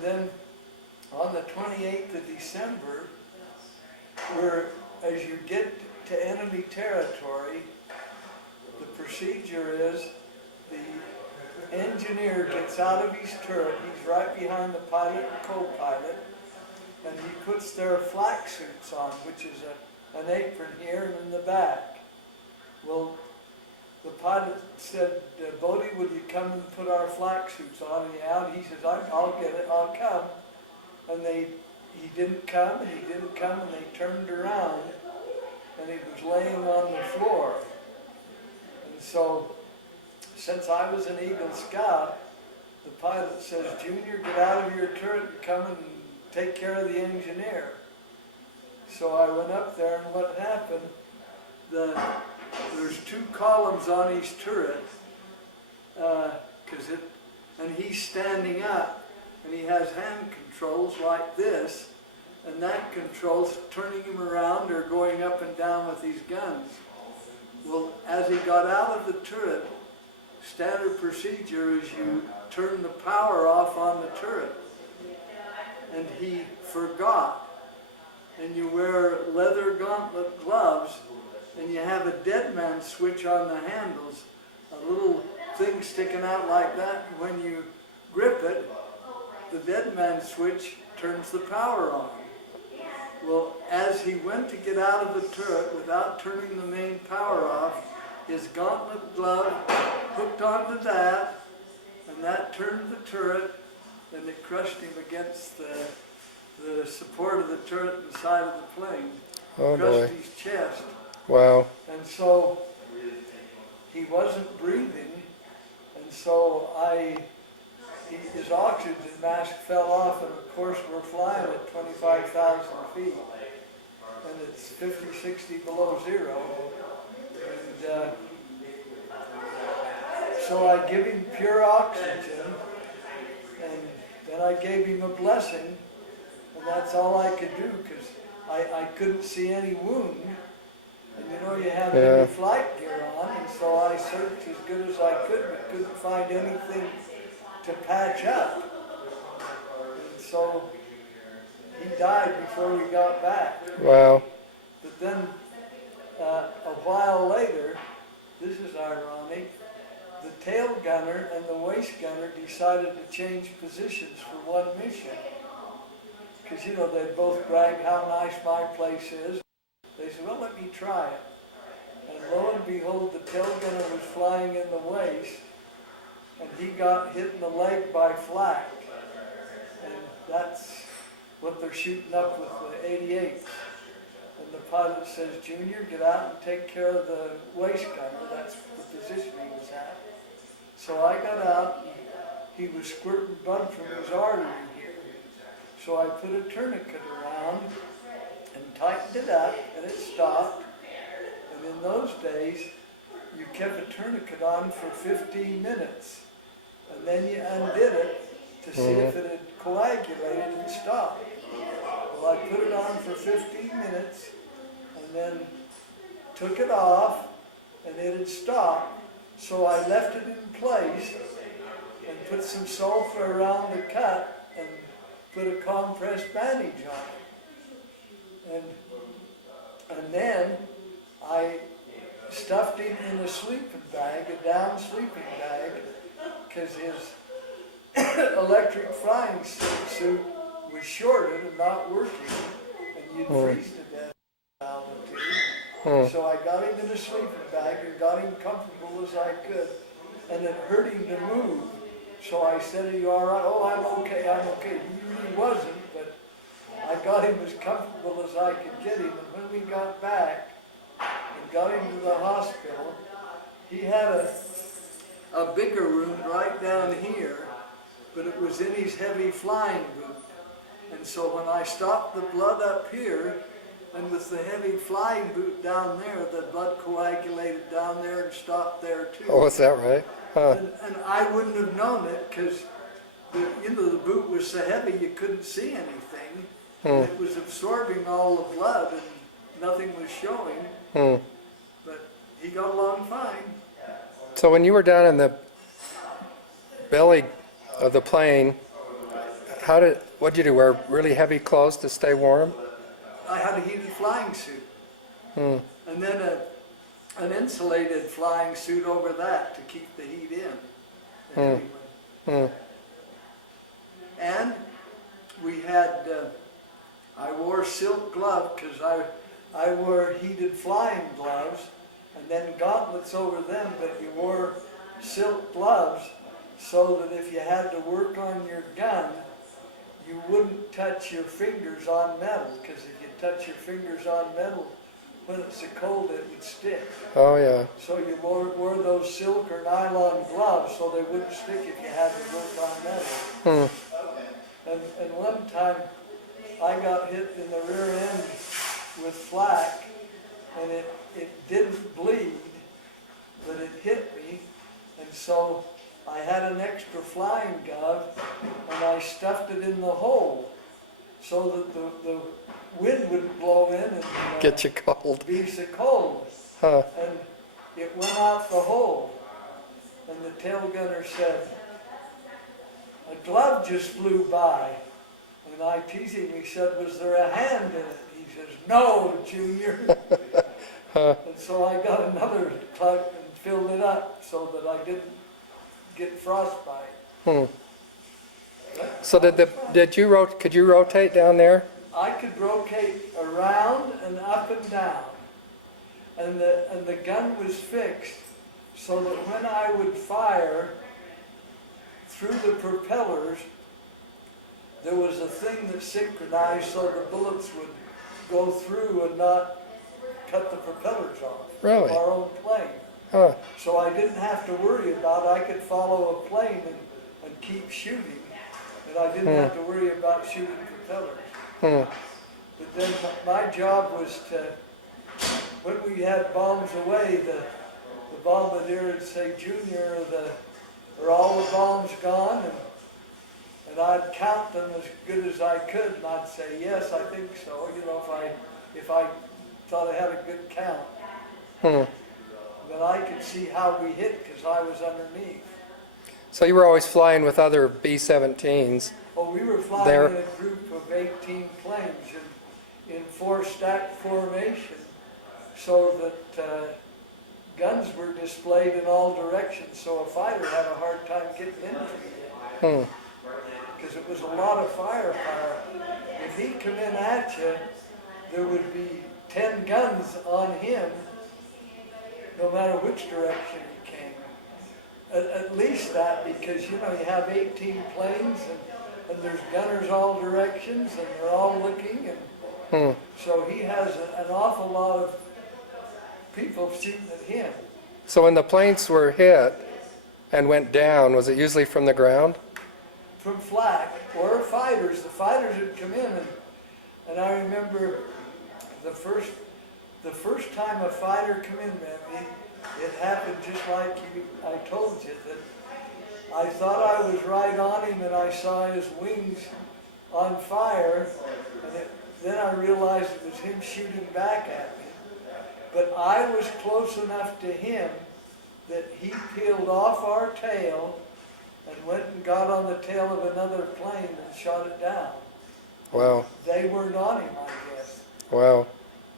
And then on the 28th of December, as you get to enemy territory, the procedure is the engineer gets out of his turret, he's right behind the pilot and co-pilot, and he puts their flak suits on, which is an apron here and in the back. Well, the pilot said, Bodie, will you come and put our flak suits on? And he says, I'll get it, I'll come. And he didn't come, and he didn't come, and they turned around, and he was laying on the floor. And so, since I was an Eagle Scout, the pilot says, Junior, get out of your turret and come and take care of the engineer. So I went up there, and what happened, there's two columns on his turret, and he's standing up, and he has hand controls like this, and that controls turning him around or going up and down with these guns. Well, as he got out of the turret, standard procedure is you turn the power off on the turret, and he forgot, and you wear leather gauntlet gloves, and you have a dead man switch on the handles, a little thing sticking out like that, and when you grip it, the dead man switch turns the power on. Well, as he went to get out of the turret without turning the main power off, his gauntlet glove hooked onto that, and that turned the turret, and it crushed him against the support of the turret and the side of the plane. Oh, crushed boy. his chest. Wow. And so he wasn't breathing, and so his oxygen mask fell off, and of course we're flying at 25,000 feet, and it's 50, 60 below zero. And so I give him pure oxygen, and then I gave him a blessing, and that's all I could do, because I couldn't see any wound. And you know, you have heavy flight gear on, and so I searched as good as I could, but couldn't find anything to patch up. And so he died before we got back. Wow. But then a while later, this is ironic, the tail gunner and the waist gunner decided to change positions for one mission. Because, you know, they both bragged how nice my place is. They said, well, let me try it. And lo and behold, the tail gunner was flying in the waist, and he got hit in the leg by flak. And that's what they're shooting up with the 88s. And the pilot says, Junior, get out and take care of the waist gunner. That's the position he was at. So I got out, and he was squirting blood from his artery here. So I put a tourniquet around and tightened it up, and it stopped. And in those days, you kept a tourniquet on for 15 minutes. And then you undid it to see if it had coagulated and stopped. Well, I put it on for 15 minutes, and then took it off, and it had stopped. So I left it in place and put some sulfur around the cut and put a compressed bandage on it. And then I stuffed him in a sleeping bag, a down sleeping bag, because his electric flying suit was shorted and not working, and you'd freeze to death at altitude. So I got him in a sleeping bag and got him comfortable as I could, and it hurt him to move. So I said, are you all right? Oh, I'm okay, I'm okay. He really wasn't, but I got him as comfortable as I could get him. And when we got back and got him to the hospital, he had a bigger wound right down here, but it was in his heavy flying boot. And so when I stopped the blood up here, and with the heavy flying boot down there, the blood coagulated down there and stopped there too. Oh, is that right? Huh. And I wouldn't have known it, because the boot was so heavy you couldn't see anything. It was absorbing all the blood and nothing was showing. But he got along fine. So when you were down in the belly of the plane, what'd you do, wear really heavy clothes to stay warm? I had a heated flying suit. Hmm. And then an insulated flying suit over that to keep the heat in. Anyway. Hmm. And we had, I wore silk gloves because I wore heated flying gloves and then gauntlets over them, but you wore silk gloves so that if you had to work on your gun, you wouldn't touch your fingers on metal, because if you touch your fingers on metal, when it's so cold it would stick. Oh yeah. So you wore those silk or nylon gloves so they wouldn't stick if you had to work on metal. Hmm. And one time I got hit in the rear end with flak, and it didn't bleed, but it hit me, and so I had an extra flying glove, and I stuffed it in the hole so that the wind wouldn't blow in and Get you cold. be so cold. Huh. And it went out the hole, and the tail gunner said, "A glove just flew by." And I teased him, he said, "Was there a hand in it?" He says, "No, Junior." Huh. And so I got another glove and filled it up so that I didn't get frostbite. Hmm. So could you rotate down there? I could rotate around and up and down, and the gun was fixed so that when I would fire through the propellers, there was a thing that synchronized so the bullets would go through and not cut the propellers off Really? of our own plane. Huh. So I didn't have to worry about, I could follow a plane and keep shooting, and I didn't have to worry about shooting propellers. Hmm. But then my job was to, when we had bombs away, the bombardier would say, "Junior, are all the bombs gone?" And I'd count them as good as I could, and I'd say, "Yes, I think so," if I thought I had a good count. Hmm. Then I could see how we hit because I was underneath. So you were always flying with other B-17s. Oh, we were flying There. in a group of 18 planes in four-stack formation, so that guns were displayed in all directions, so a fighter had a hard time getting into it. Hmm. Because it was a lot of firepower. If he come in at you, there would be 10 guns on him, no matter which direction he came. At least that, because you have 18 planes and there's gunners all directions and they're all looking, and so he has an awful lot of people shooting at him. So when the planes were hit and went down, was it usually from the ground? From flak or fighters. The fighters would come in, and I remember the first time a fighter come in at me, it happened just like I told you, that I thought I was right on him and I saw his wings on fire, and then I realized it was him shooting back at me. But I was close enough to him that he peeled off our tail and went and got on the tail of another plane and shot it down. Wow. They weren't on him, I guess. Wow.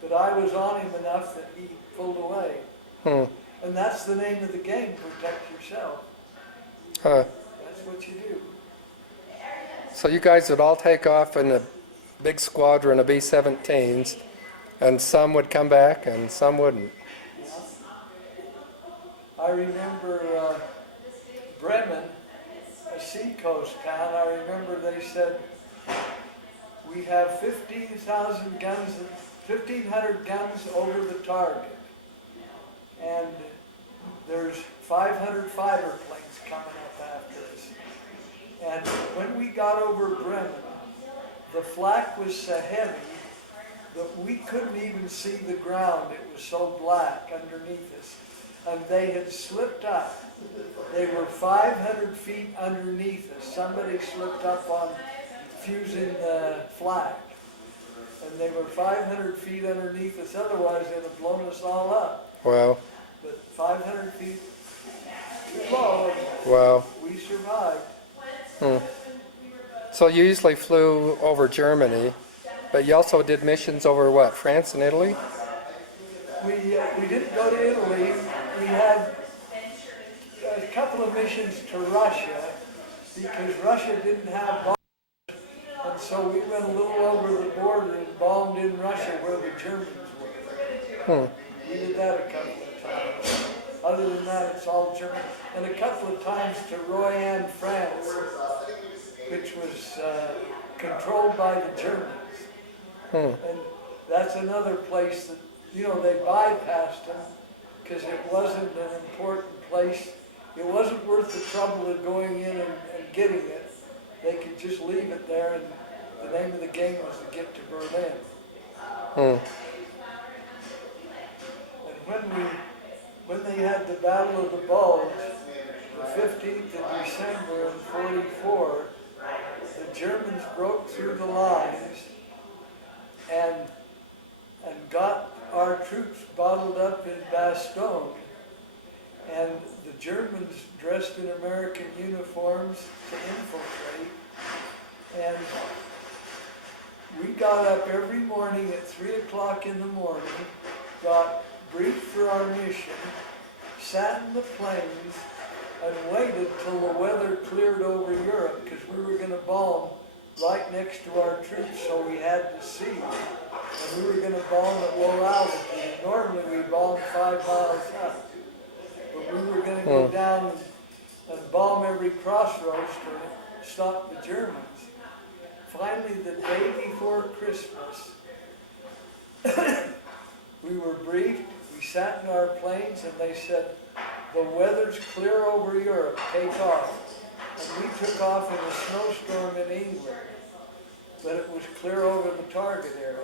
But I was on him enough that he pulled away. Hmm. And that's the name of the game, protect yourself. Huh. That's what you do. So you guys would all take off in a big squadron of B-17s, and some would come back and some wouldn't. I remember Bremen, a seacoast town, I remember they said, "We have 15,000 guns, 1,500 guns over the target, and there's 500 fighter planes coming up after us." And when we got over Bremen, the flak was so heavy that we couldn't even see the ground. It was so black underneath us. And they had slipped up. They were 500 feet underneath us. Somebody slipped up on fusing the flak. And they were 500 feet underneath us. Otherwise, they'd have blown us all up. Wow. But 500 feet too low, and Wow. we survived. Hmm. So you usually flew over Germany, but you also did missions over what, France and Italy? We didn't go to Italy. We had a couple of missions to Russia because Russia didn't have bombs, and so we went a little over the border and bombed in Russia where the Germans were. We did that a couple of times. Other than that, it's all German. And a couple of times to Royan, France, which was controlled by the Germans. And that's another place that, you know, they bypassed them because it wasn't an important place. It wasn't worth the trouble of going in and getting it. They could just leave it there, and the name of the game was to get to Berlin. And when they had the Battle of the Bulge, the 15th of December in '44, the Germans broke through the lines and got our troops bottled up in Bastogne, and the Germans dressed in American uniforms to infiltrate, and we got up every morning at 3 o'clock in the morning, got briefed for our mission, sat in the planes, and waited till the weather cleared over Europe, because we were going to bomb right next to our troops, so we had to see. And we were going to bomb at low altitude. Normally we bombed 5 miles up. But we were going to go down and bomb every crossroads to stop the Germans. Finally, the day before Christmas, we were briefed. We sat in our planes and they said, the weather's clear over Europe, take off. And we took off in a snowstorm in England, but it was clear over the target area.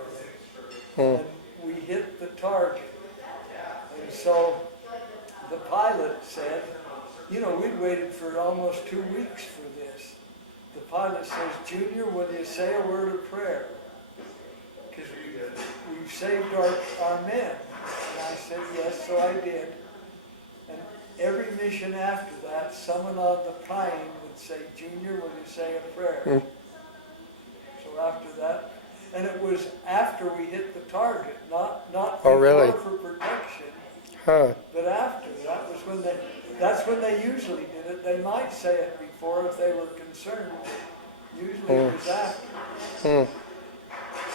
And we hit the target. And so the pilot said, you know, we'd waited for almost 2 weeks for this. The pilot says, Junior, will you say a word of prayer? Because we've saved our men. And I said, yes, so I did. And every mission after that, someone on the plane would say, Junior, will you say a prayer? So after that, and it was after we hit the target, not before really? For protection, But after. That's when they usually did it. They might say it before if they were concerned. Usually it was after.